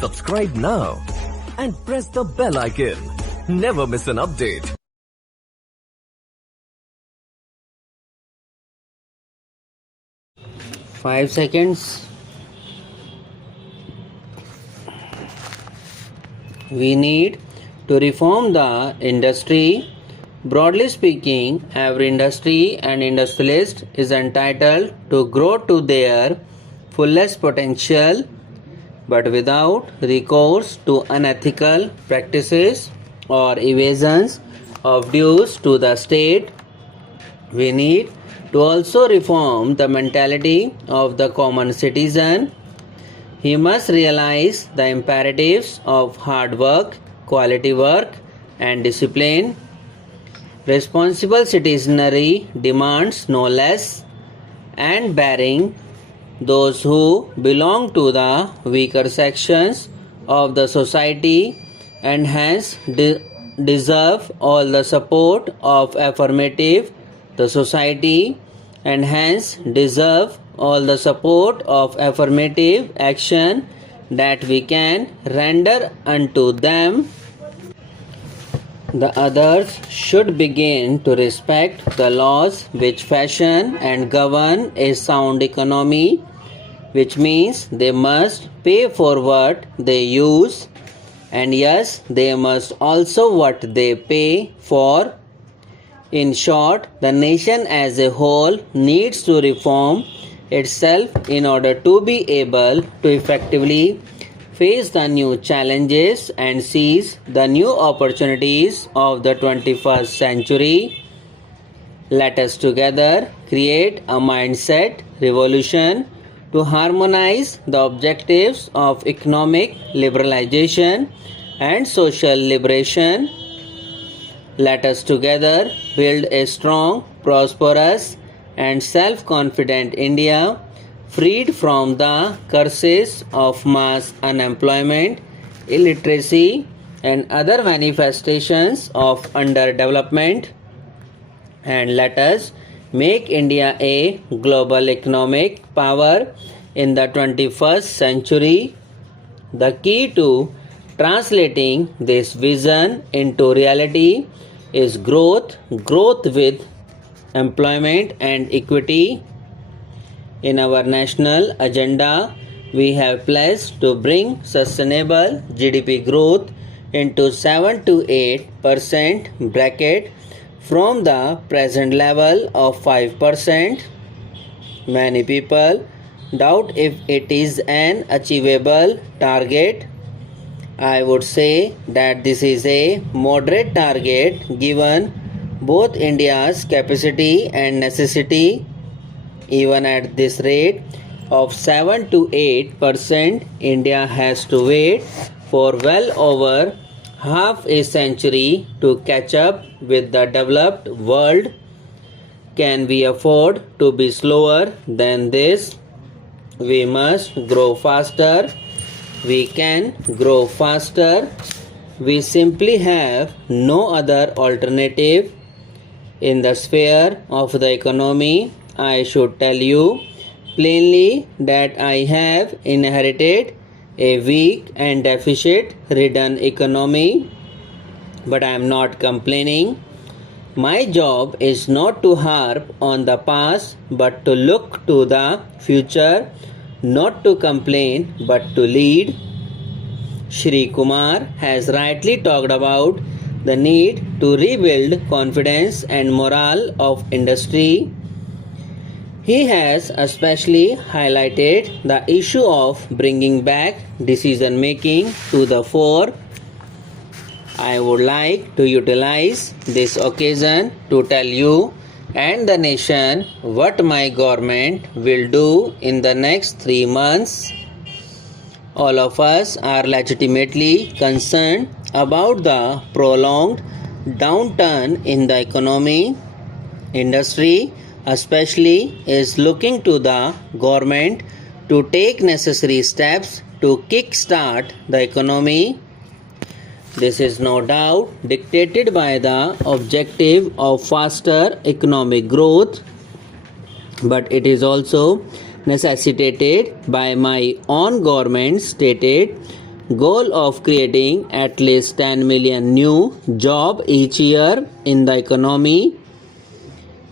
Subscribe now and press the bell icon. Never miss an update. Five seconds. We need to reform the industry. Broadly speaking, every industry and industrialist is entitled to grow to their fullest potential, but without recourse to unethical practices or evasions of dues to the state. We need to also reform the mentality of the common citizen. He must realize the imperatives of hard work, quality work, and discipline. Responsible citizenry demands no less, and bearing those who belong to the weaker sections of the society and hence deserve all the support of affirmative the society and hence deserve all the support of affirmative action that we can render unto them. The others should begin to respect the laws which fashion and govern a sound economy, which means they must pay for what they use, and yes, they must also what they pay for. In short, the nation as a whole needs to reform itself in order to be able to effectively face the new challenges and seize the new opportunities of the 21st century. Let us together create a mindset revolution to harmonize the objectives of economic liberalization and social liberation. Let us together build a strong, prosperous, and self-confident India, freed from the curses of mass unemployment, illiteracy, and other manifestations of underdevelopment. And let us make India a global economic power in the 21st century. The key to translating this vision into reality is growth with employment and equity. In our national agenda, we have pledged to bring sustainable GDP growth into 7 to 8% bracket from the present level of 5%. Many people doubt if it is an achievable target. I would say that this is a moderate target given both India's capacity and necessity. Even at this rate of 7 to 8%, India has to wait for well over half a century to catch up with the developed world. Can we afford to be slower than this? We must grow faster. We can grow faster. We simply have no other alternative. In the sphere of the economy, I should tell you plainly that I have inherited a weak and deficit-ridden economy, but I am not complaining. My job is not to harp on the past, but to look to the future, not to complain, but to lead. Shri Kumar has rightly talked about the need to rebuild confidence and morale of industry. He has especially highlighted the issue of bringing back decision making to the fore. I would like to utilize this occasion to tell you and the nation what my government will do in the next 3 months. All of us are legitimately concerned about the prolonged downturn in the economy. Industry especially is looking to the government to take necessary steps to kick-start the economy. This is no doubt dictated by the objective of faster economic growth, but it is also necessitated by my own government stated goal of creating at least 10 million new jobs each year in the economy.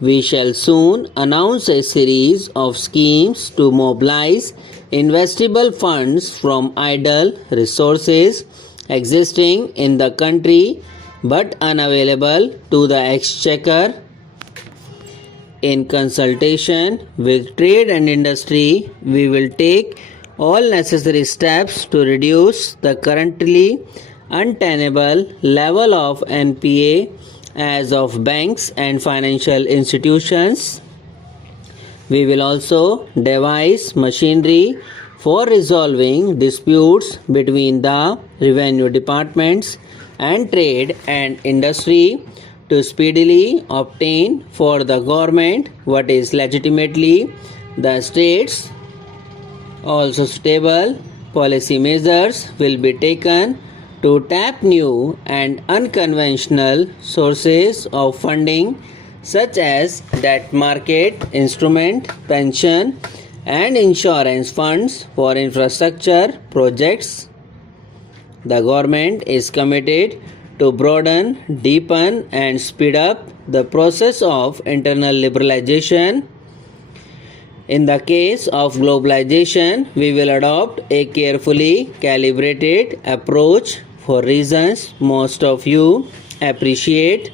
We shall soon announce a series of schemes to mobilize investable funds from idle resources existing in the country but unavailable to the exchequer. In consultation with trade and industry, we will take all necessary steps to reduce the currently untenable level of NPA as of banks and financial institutions. We will also devise machinery for resolving disputes between the revenue departments and trade and industry to speedily obtain for the government what is legitimately the state's. Also, stable policy measures will be taken to tap new and unconventional sources of funding such as debt market instrument, pension and insurance funds for infrastructure projects. The government is committed to broaden, deepen and speed up the process of internal liberalization. In the case of globalization, we will adopt a carefully calibrated approach for reasons most of you appreciate.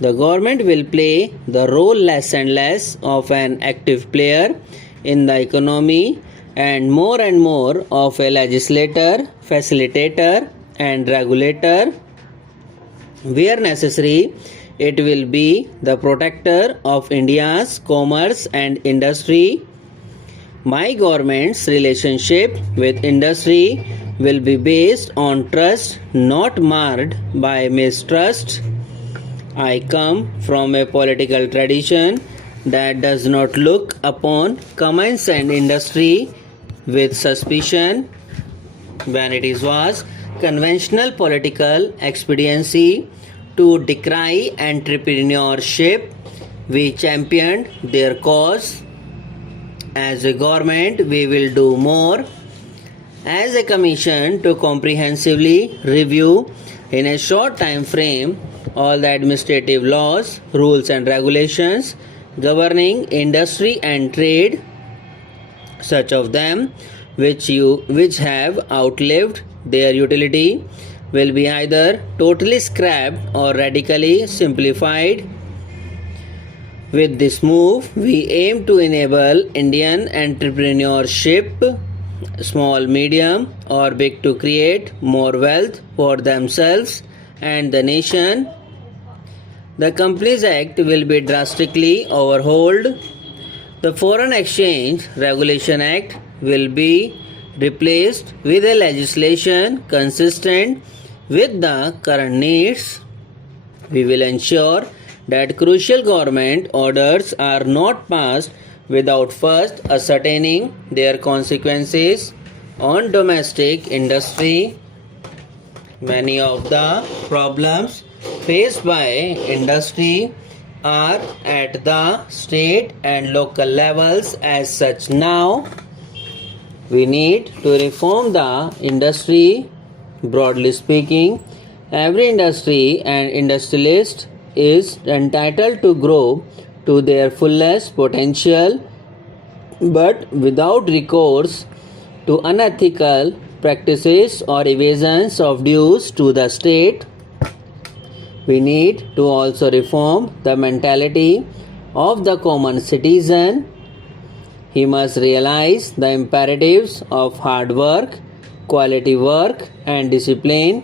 The government will play the role less and less of an active player in the economy and more of a legislator, facilitator and regulator. Where necessary, it will be the protector of India's commerce and industry. My government's relationship with industry will be based on trust, not marred by mistrust. I come from a political tradition that does not look upon commerce and industry with suspicion when it was conventional political expediency to decry entrepreneurship. We championed their cause. As a government, we will do more. As a commission to comprehensively review in a short time frame all the administrative laws, rules and regulations governing industry and trade, such of them which have outlived their utility will be either totally scrapped or radically simplified. With this move, we aim to enable Indian entrepreneurship, small, medium or big, to create more wealth for themselves and the nation. The Companies Act will be drastically overhauled. The Foreign Exchange Regulation Act will be replaced with a legislation consistent with the current needs. We will ensure that crucial government orders are not passed without first ascertaining their consequences on domestic industry. Many of the problems faced by industry are at the state and local levels as such. Now, we need to reform the industry. Broadly speaking, every industry and industrialist is entitled to grow to their fullest potential, but without recourse to unethical practices or evasions of dues to the state. We need to also reform the mentality of the common citizen. He must realize the imperatives of hard work, quality work and discipline.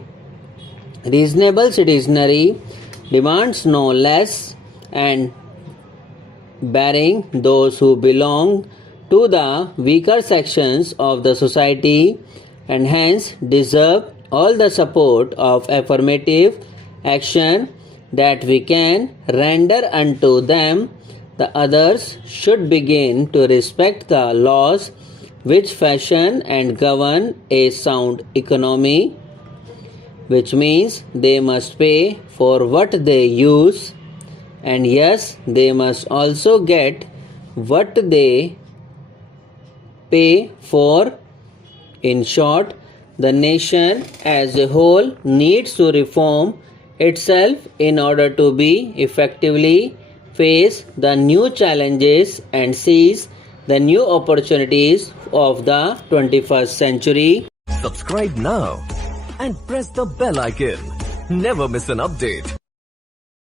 Reasonable citizenry demands no less, and bearing those who belong to the weaker sections of the society and hence deserve all the support of affirmative action that we can render unto them. The others should begin to respect the laws which fashion and govern a sound economy, which means they must pay for what they use, and yes, they must also get what they pay for. In short, The nation as a whole needs to reform itself in order to be effectively face the new challenges and seize the new opportunities of the 21st century. Subscribe now and press the bell icon. Never miss an update.